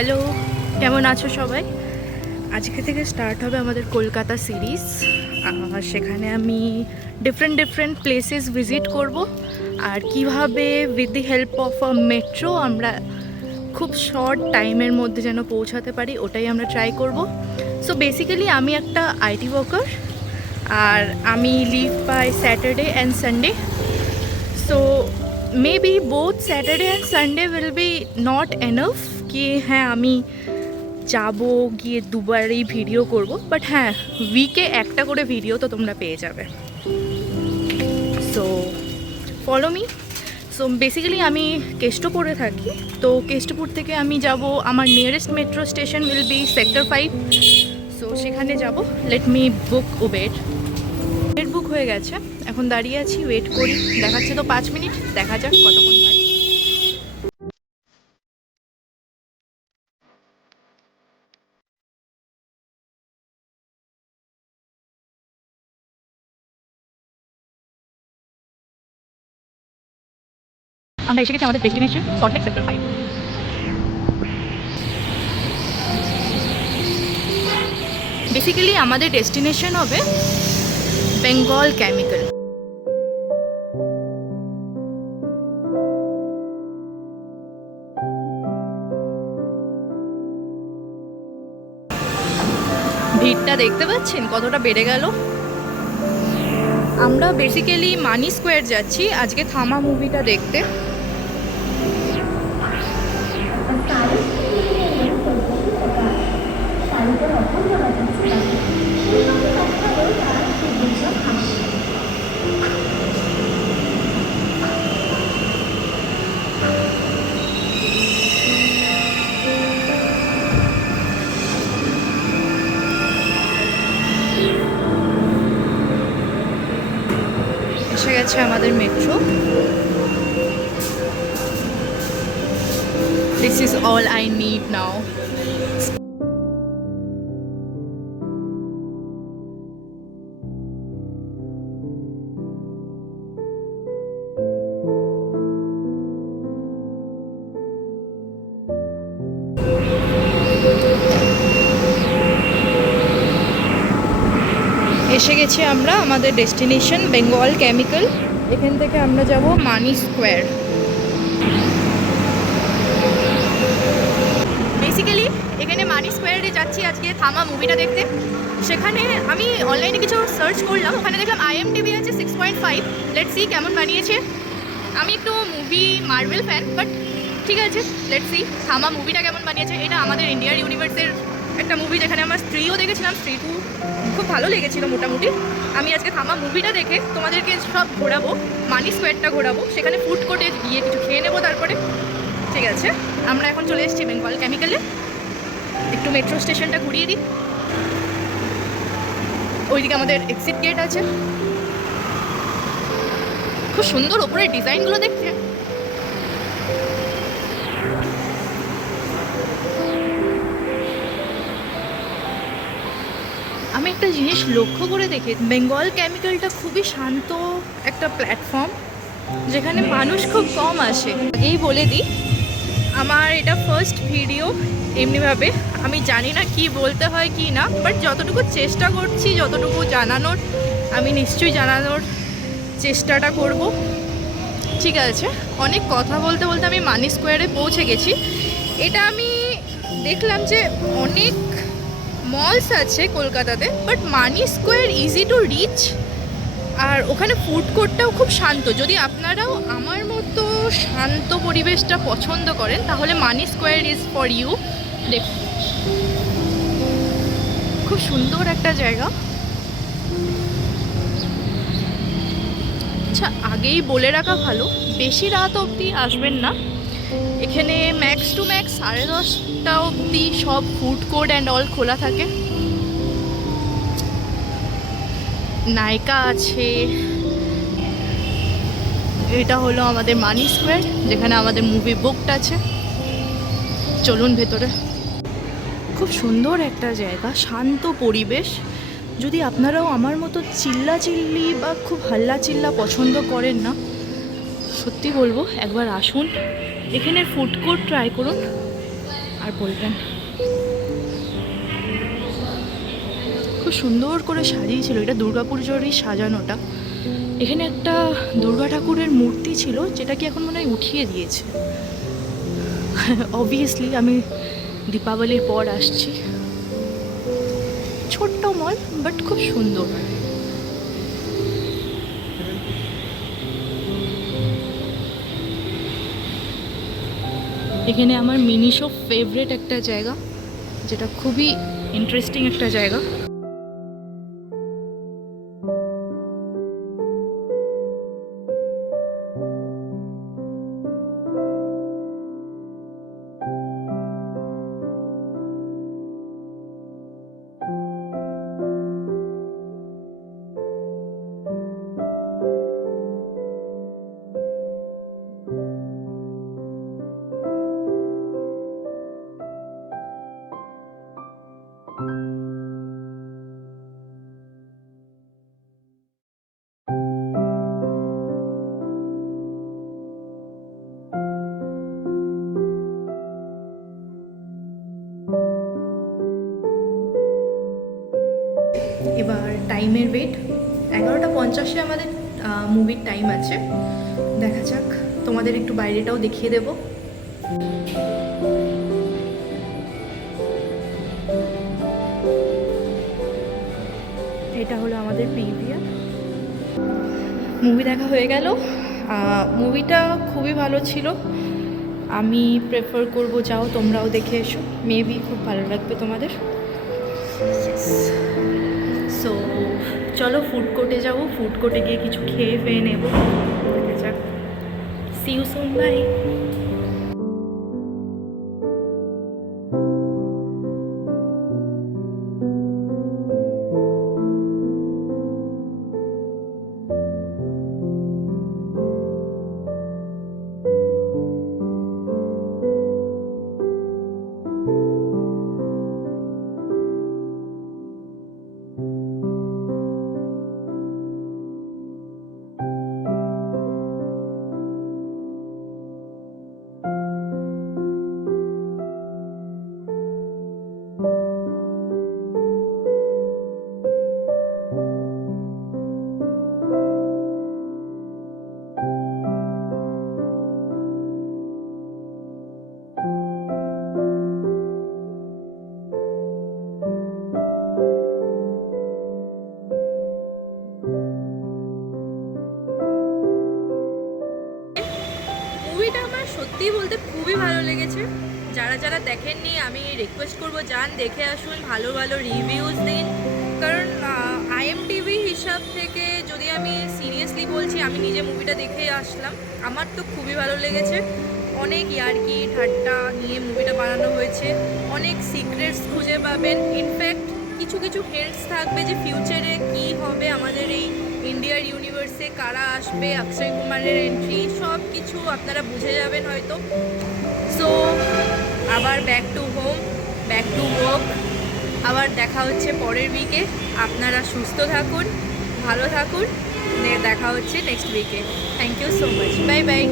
Hello, কেমন আছো সবাই? আজকে থেকে স্টার্ট হবে আমাদের কলকাতা সিরিজ। সেখানে আমি ডিফারেন্ট প্লেসেস ভিজিট করব, আর কিভাবে with the help of a metro আমরা খুব শর্ট টাইমের মধ্যে যেন পৌঁছাতে পারি, ওটাই আমরা ট্রাই করব। সো বেসিক্যালি আমি একটা আইটি ওয়ার্কার, আর আমি লিভ পাই Saturday and Sunday. So maybe both Saturday and Sunday will be not enough কি হ্যাঁ আমি যাব গিয়ে দুবারই ভিডিও করব, বাট হ্যাঁ উইকে একটা করে ভিডিও তো তোমরা পেয়ে যাবে। So follow me. So basically আমি কেষ্টপুরে থাকি, তো কেষ্টপুর থেকে আমি যাব, আমার nearest metro station will be sector 5। So সেখানে যাব। লেট মি বুক উবের। উবের বুক হয়ে গেছে, এখন দাঁড়িয়ে আছি, ওয়েট করি। দেখাচ্ছে তো 5 মিনিট, দেখা যাক কতক্ষণ হয়। আমরা এসে গেছি আমাদের ডেস্টিনেশন সল্টলেক সেক্টর 5। বেসিক্যালি আমাদের ডেস্টিনেশন হবে বেঙ্গল কেমিক্যাল। ভিড়টা দেখতে পাচ্ছেন কতটা বেড়ে গেল। আমরা বেসিক্যালি মানি স্কোয়ার যাচ্ছি আজকে থামা মুভিটা দেখতে। এসে গেছে আমাদের metro. This is all I need now. এসে গেছি আমরা আমাদের ডেস্টিনেশন বেঙ্গল কেমিক্যাল। এখান থেকে আমরা যাব মানি স্কোয়ার। বেসিক্যালি এখানে মানি স্কোয়ারে যাচ্ছি আজকে থামা মুভিটা দেখতে। সেখানে আমি অনলাইনে কিছু সার্চ করলাম, ওখানে দেখলাম IMDb আছে 6.5। লেটস সি কেমন বানিয়েছে। আমি একটু মুভি মার্ভেল ফ্যান, বাট ঠিক আছে, লেটস সি থামা মুভিটা কেমন বানিয়েছে। এটা আমাদের ইন্ডিয়ান ইউনিভার্সের একটা মুভি, যেখানে আমরা স্ত্রীও দেখেছিলাম, স্ত্রী 2 খুব ভালো লেগেছিল মোটামুটি। আমি আজকে থামা মুভিটা দেখে তোমাদেরকে সব ঘোরাবো, মানি স্কোয়ারটা ঘোরাবো, সেখানে ফুড কোর্টে গিয়ে কিছু খেয়ে নেবো তারপরে। ঠিক আছে, আমরা এখন চলে এসেছি বেঙ্গল কেমিক্যালে। একটু মেট্রো স্টেশনটা ঘুরিয়ে দিই। ওইদিকে আমাদের এক্সিট গেট আছে, খুব সুন্দর ওপরের ডিজাইনগুলো দেখতে। আমি একটা জিনিস লক্ষ্য করে দেখি, বেঙ্গল কেমিক্যালটা খুবই শান্ত একটা প্ল্যাটফর্ম, যেখানে মানুষ খুব কম আসে। আগেই বলে দিই, আমার এটা ফার্স্ট ভিডিও। এমনিভাবে আমি জানি না কি বলতে হয় কি না, বাট যতটুকু চেষ্টা করছি, যতটুকু জানানোর আমি নিশ্চয়ই জানানোর চেষ্টাটা করব। ঠিক আছে, অনেক কথা বলতে বলতে আমি মানি স্কোয়ারে পৌঁছে গেছি। এটা আমি দেখলাম যে অনেক মলস আছে কলকাতাতে, but Mani Square easy to reach, আর ওখানে ফুড কোর্টটাও খুব শান্ত। যদি আপনারাও আমার মতো শান্ত পরিবেশটা পছন্দ করেন, তাহলে মানি স্কোয়ার ইজ ফর ইউ। দেখুন, খুব সুন্দর একটা জায়গা। আচ্ছা, আগেই বলে রাখা ভালো, বেশি রাত অবধি আসবেন না। এখানে ম্যাক্স টু ম্যাক্স 10:30টা অবধি সব ফুড কোর্ট অ্যান্ড অল খোলা থাকে। নায়িকা আছে। এটা হলো আমাদের মানি স্কোয়ার, যেখানে আমাদের মুভি বুকড আছে। চলুন ভেতরে। খুব সুন্দর একটা জায়গা, শান্ত পরিবেশ। যদি আপনারাও আমার মতো চিল্লাচিল্লি বা খুব হাল্লা চিল্লা পছন্দ করেন না, সত্যি বলবো একবার আসুন, এখানের ফুড কোর্ট ট্রাই করুন। আর বলবেন। খুব সুন্দর করে সাজিয়েছিল, এটা দুর্গাপুজোরই সাজানোটা। এখানে একটা দুর্গা ঠাকুরের মূর্তি ছিল, যেটা কি এখন মনে হয় উঠিয়ে দিয়েছে। অবভিয়াসলি আমি দীপাবলির পর আসছি। ছোট্ট মল, বাট খুব সুন্দর। এখানে আমার মিনি শপ ফেভারিট একটা জায়গা, যেটা খুবই ইন্টারেস্টিং একটা জায়গা। এবার টাইমের ওয়েট 11:50 আমাদের মুভির টাইম আছে। দেখা যাক, তোমাদের একটু বাইরেটাও দেখিয়ে দেব। এটা হলো আমাদের পিভিআর। মুভি দেখা হয়ে গেল। মুভিটা খুবই ভালো ছিল। আমি প্রেফার করব যাও তোমরাও দেখে এসো, মেবি খুব ভালো লাগবে তোমাদের। সো চলো ফুড কোর্টে যাবো, ফুড কোর্টে গিয়ে কিছু খেয়ে ফেয়ে নেবো। দেখা যাক, সি ইউ সুন, বাই। মুভিটা আমার সত্যিই বলতে খুবই ভালো লেগেছে। যারা যারা দেখেননি আমি রিকোয়েস্ট করবো যান, দেখে আসুন, ভালো ভালো রিভিউজ দিন। কারণ IMDb হিসাব থেকে যদি আমি সিরিয়াসলি বলছি, আমি নিজে মুভিটা দেখে আসলাম, আমার তো খুবই ভালো লেগেছে। অনেক ইয়ার্কি ঠাট্টা নিয়ে মুভিটা বানানো হয়েছে, অনেক সিক্রেটস খুঁজে পাবেন। ইনফ্যাক্ট কিছু কিছু হিন্টস থাকবে যে ফিউচারে কি হবে আমাদের এই ইন্ডিয়ার ইউনিভার্সে, কারা আসবে, অক্ষয় কুমারের এন্ট্রি, সব কিছু আপনারা বুঝে যাবেন হয়তো। সো আবার back to home, back to work. আবার দেখা হচ্ছে পরের উইকে। আপনারা সুস্থ থাকুন, ভালো থাকুন। দেখা হচ্ছে নেক্সট উইকে। Thank you so much, bye by.